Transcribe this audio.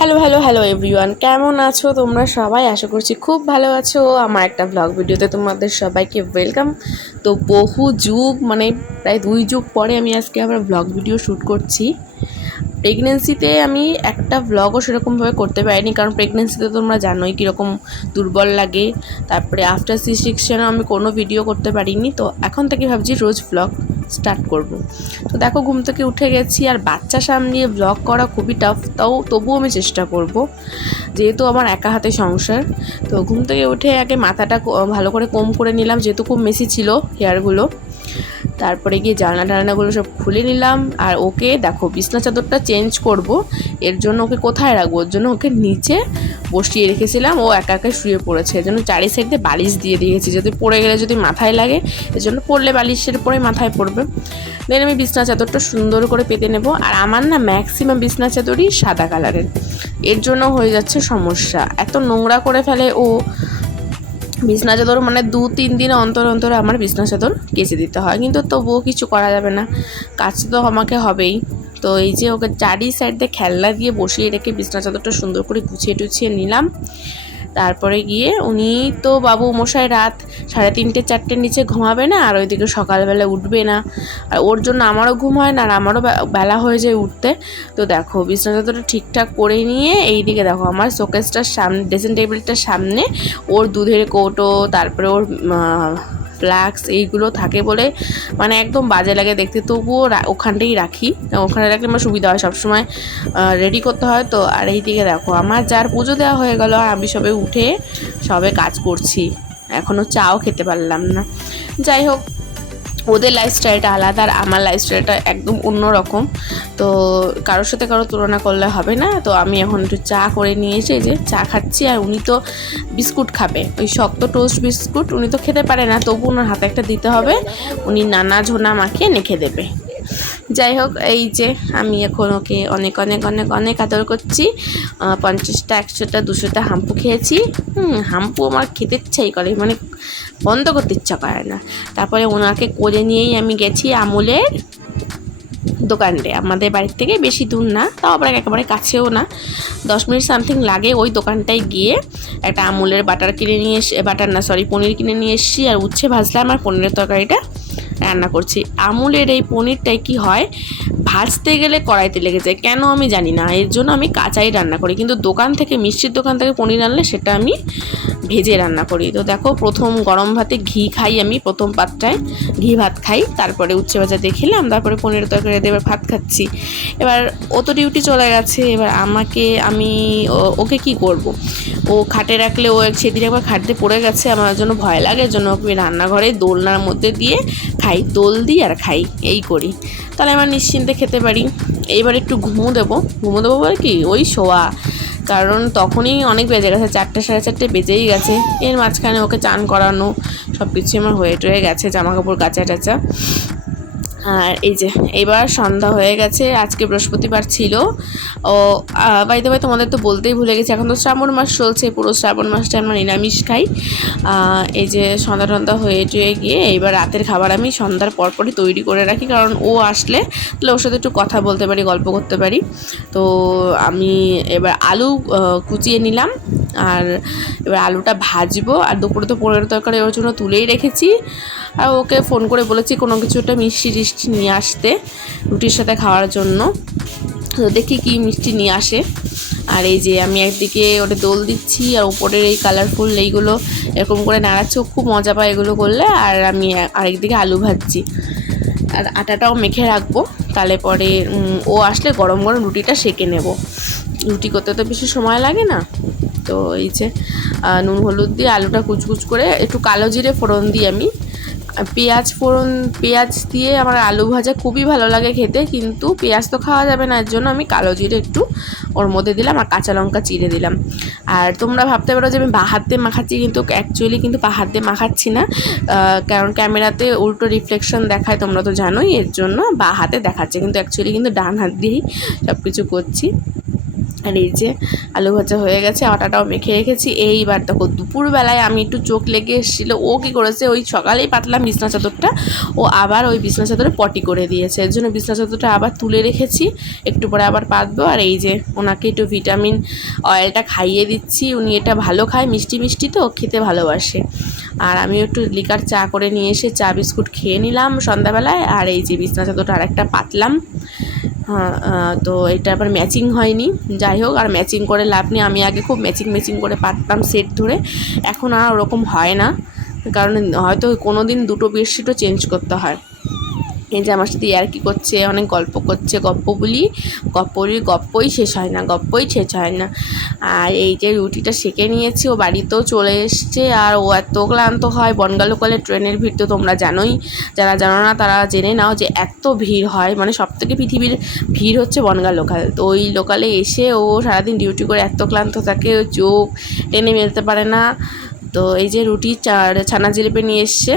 Hello hello hello everyone, কেমন আছো তোমরা সবাই? আশা করছি খুব ভালো আছো। আমার একটা ব্লগ ভিডিওতে তোমাদের সবাইকে ওয়েলকাম। তো বহু যুগ প্রায় 2 যুগ পরে আমি আজকে আবার ব্লগ ভিডিও শ্যুট করছি। প্রেগনেন্সিতে আমি একটা ব্লগও সেরকমভাবে করতে পারিনি, কারণ প্রেগনেন্সিতে তোমরা জানোই কীরকম দুর্বল লাগে। তারপরে আফটার সি-সেকশনও আমি কোনো ভিডিও করতে পারিনি। তো এখন থেকে ভাবছি রোজ ব্লগ স্টার্ট করব। তো দেখো, ঘুম থেকে উঠে গেছি, আর বাচ্চা সামলিয়ে ব্লগ করা খুবই টাফ, তবুও আমি চেষ্টা করব, যেহেতু আমার একা হাতে সংসার। তো ঘুম থেকে উঠে আগে মাথাটা ভালো করে কোম করে নিলাম, যেহেতু খুব মেসি ছিল হেয়ারগুলো। তারপরে গিয়ে জানলাগুলো সব খুলে নিলাম। আর ওকে দেখো, বিছনা চাদরটা চেঞ্জ করব, এর জন্য ওকে কোথায় রাখবো, ওর জন্য ওকে নিচে বসিয়ে রেখেছিলাম। ও একা একা শুয়ে পড়েছে, এর জন্য চারি সাইডে বালিশ দিয়ে দিয়েছি, যদি পড়ে গেলে যদি মাথায় লাগে, এর জন্য পড়লে বালিশের পরে মাথায় পড়বে। দেন আমি বিছনা চাদরটা সুন্দর করে পেতে নেব। আর আমার না ম্যাক্সিমাম বিছনা চাদরই সাদা কালারের, এর জন্য হয়ে যাচ্ছে সমস্যা, এত নোংরা করে ফেলে ও। বিছনা চাদর 2-3 দিন অন্তর অন্তর আমার বিছনা চাদর কেচে দিতে হয়, কিন্তু তবুও কিছু করা যাবে না, কাচতে তো আমাকে হবেই। তো এই যে ওকে চারি সাইড দিয়ে খেলনা দিয়ে বসিয়ে রেখে বিছনা চাদরটা সুন্দর করে গুছিয়ে টুছিয়ে নিলাম। তারপরে গিয়ে উনি তো বাবু মশাই রাত 3:30-4টের নিচে ঘুমাবে না, আর ওইদিকে সকালবেলা উঠবে না, আর ওর জন্য আমারও ঘুম হয় না, আর আমারও বেলা হয়ে যায় উঠতে। তো দেখো, বিছনা চাদরটা ঠিকঠাক করে নিয়ে এইদিকে দেখো আমার শোকেসটার সামনে, ড্রেসিং টেবিলটার সামনে ওর দুধের কৌটো, তারপরে ওর ফ্লাক্স এইগুলো থাকে বলে একদম বাজে লাগে দেখতে, তবুও ওখানটাই রাখি। ওখানে রাখলে আমার সুবিধা হয়, সবসময় রেডি করতে হয় তো। আর এইদিকে দেখো আমার যার পুজো দেওয়া হয়ে গেল, আর আমি সবে উঠে কাজ করছি, এখনও চাও খেতে পারলাম না। যাই হোক, ওদের লাইফস্টাইলটা আলাদা আর আমার লাইফস্টাইলটা একদম অন্যরকম, তো কারোর সাথে কারো তুলনা করলে হবে না। তো আমি এখন একটু চা করে নিয়ে এসে যে চা খাচ্ছি, আর উনি তো বিস্কুট খাবে, ওই শক্ত টোস্ট বিস্কুট, উনি তো খেতে পারে না, তবু ওনার হাতে একটা দিতে হবে, উনি নানা ঝোনা মাখিয়ে নেখে দেবে। যাই হোক, এই যে আমি এখন ওকে অনেক অনেক অনেক অনেক আদর করছি। 50টা 100টা 200টা হাম্পু খেয়েছি। হাম্পু আমার খেতে ইচ্ছাই করে, বন্ধ করতে ইচ্ছা করে না। তারপরে ওনাকে কোলে নিয়েই আমি গেছি আমুলের দোকানটায়, আমাদের বাড়ির থেকে বেশি দূর না, তাও আবার একেবারে কাছেও না, 10 মিনিট সামথিং লাগে। ওই দোকানটায় গিয়ে একটা আমুলের বাটার কিনে নিয়ে পনির কিনে নিয়ে এসেছি, আর উচ্ছে ভাজলাম, আর পনিরের তরকারিটা রান্না করছি। আমুলের এই পনিরটাই কি হয়, ভাজতে গেলে কড়াইতে লেগে যায়, কেন আমি জানি না, এর জন্য আমি কাঁচাই রান্না করি। কিন্তু মিষ্টির দোকান থেকে পনির আনলে সেটা আমি ভেজে রান্না করি। তো দেখো, প্রথম গরম ভাতে ঘি খাই, আমি প্রথম পাতটায় ঘি ভাত খাই, তারপরে উচ্ছে ভাজা দিয়ে খেলাম, তারপরে পনিরের তরকারি দিয়ে এবার ভাত খাচ্ছি। এবার ও তো ডিউটি চলে গেছে, এবার আমি ওকে কি করব, ও খাটে রাখলে, ও সেদিন একবার খাট দিয়ে পড়ে গেছে, আমার জন্য ভয় লাগে, এর জন্য ওকে রান্নাঘরে দোলনার মধ্যে দিয়ে খাই, দোল দিই আর খাই, এই করি, তাহলে আমার নিশ্চিন্তে খেতে পারি। এইবার একটু ঘুমো দেবো বলে কি, ওই শোয়া, কারণ তখনই অনেক বেজে গেছে, 4টে 4:30 বেজেই গেছে। এর মাঝখানে ওকে চান করানো সব কিছু আমার হয়ে গেছে, জামা কাপড় কাচা টাচা। আর এই যে এবার সন্ধ্যা হয়ে গেছে, আজকে বৃহস্পতিবার ছিল। ও বাইতে তোমাদের তো বলতেই ভুলে গেছি, এখন তো শ্রাবণ মাস চলছে, পুরো শ্রাবণ মাসটা আমরা নিরামিষ খাই। এই যে সন্ধ্যা হয়ে গিয়ে এইবার রাতের খাবার আমি সন্ধ্যার পরপরই তৈরি করে রাখি, কারণ ও আসলে তাহলে ওর সাথে একটু কথা বলতে পারি, গল্প করতে পারি। তো আমি এবার আলু কুচিয়ে নিলাম, আর এবার আলুটা ভাজবো। আর দুপুরে তো পনিরের তরকারি ওর জন্য তুলেই রেখেছি, আর ওকে ফোন করে বলেছি কোনো কিছু একটা মিষ্টি টিষ্টি নিয়ে আসতে রুটির সাথে খাওয়ার জন্য। তো দেখি কি মিষ্টি নিয়ে আসে। আর এই যে আমি একদিকে ওটা দোল দিচ্ছি, আর উপরের এই কালারফুল এইগুলো এরকম করে নাড়াচ্ছি, খুব মজা পায় এগুলো করলে। আর আমি আরেকদিকে আলু ভাজছি, আর আটাটাও মেখে রাখবো, তাহলে পরে ও আসলে গরম গরম রুটিটা সেঁকে নেব। রুটি করতে তো বেশি সময় লাগে না। তো এই যে নুন হলুদ দিয়ে আলুটা কুচকুচ করে একটু কালো জিরে ফোড়ন দিই আমি, পেঁয়াজ দিয়ে আমার আলু ভাজা খুবই ভালো লাগে খেতে, কিন্তু পেঁয়াজ তো খাওয়া যাবে না, এর জন্য আমি কালো জিরে একটু ওর মধ্যে দিলাম, আর কাঁচা লঙ্কা চিড়ে দিলাম। আর তোমরা ভাবতে পারো যে আমি বাঁ হাত দিয়ে মাখাচ্ছি, কিন্তু অ্যাকচুয়ালি কিন্তু বাঁ হাত দিয়ে মাখাচ্ছি না, কারণ ক্যামেরাতে উল্টো রিফ্লেকশন দেখায়, তোমরা তো জানোই, এর জন্য বাঁ হাতে দেখাচ্ছে, কিন্তু অ্যাকচুয়ালি কিন্তু ডান হাত দিয়েই সব কিছু করছি। আর এই যে আলু ভাজা হয়ে গেছে, আটাটাও মেখে রেখেছি। এইবার দেখো দুপুরবেলায় আমি একটু চোখ লেগে এসেছিলো, ও কী করেছে, ওই সকালেই পাতলাম বিছনা চাদরটা, ও আবার ওই বিছনা চাদরে পটি করে দিয়েছে। এর জন্য বিছনা চাদরটা আবার তুলে রেখেছি, একটু পরে আবার পাতবো। আর এই যে ওনাকে একটু ভিটামিন অয়েলটা খাইয়ে দিচ্ছি, উনি এটা ভালো খায়, মিষ্টি মিষ্টি তো খেতে ভালোবাসে। আর আমি একটু লিকার চা করে নিয়ে এসে চা বিস্কুট খেয়ে নিলাম সন্ধ্যাবেলায়। আর এই যে বিছনা চাদরটা আরেকটা পাতলাম। হ্যাঁ, তো এটা আবার ম্যাচিং হয়নি, যাই হোক আর ম্যাচিং করে লাভ নেই। আমি আগে খুব ম্যাচিং করে পাততাম সেট ধরে, এখন আর ওরকম হয় না, কারণ হয়তো কোনো দিন দুটো বেডশিটও চেঞ্জ করতে হয়। এই যে আমার সাথে ইয়ার্কি করছে, অনেক গল্প করছে, গপ্পই শেষ হয় না। আর এই যে রুটিটা সেঁকে নিয়েছি, ও বাড়িতেও চলে এসছে। আর ও এত ক্লান্ত হয়, বনগাঁ লোকালে ট্রেনের ভিড় তো তোমরা জানোই, যারা জানো না তারা জেনে নাও যে এত ভিড় হয়, মানে সবথেকে পৃথিবীর ভিড় হচ্ছে বনগাঁ লোকাল। তো ওই লোকালে এসে ও সারাদিন ডিউটি করে এত ক্লান্ত থাকে, ও চোখ টেনে মেলতে পারে না। তো এই যে রুটি ছানা জিলিপি নিয়ে এসছে,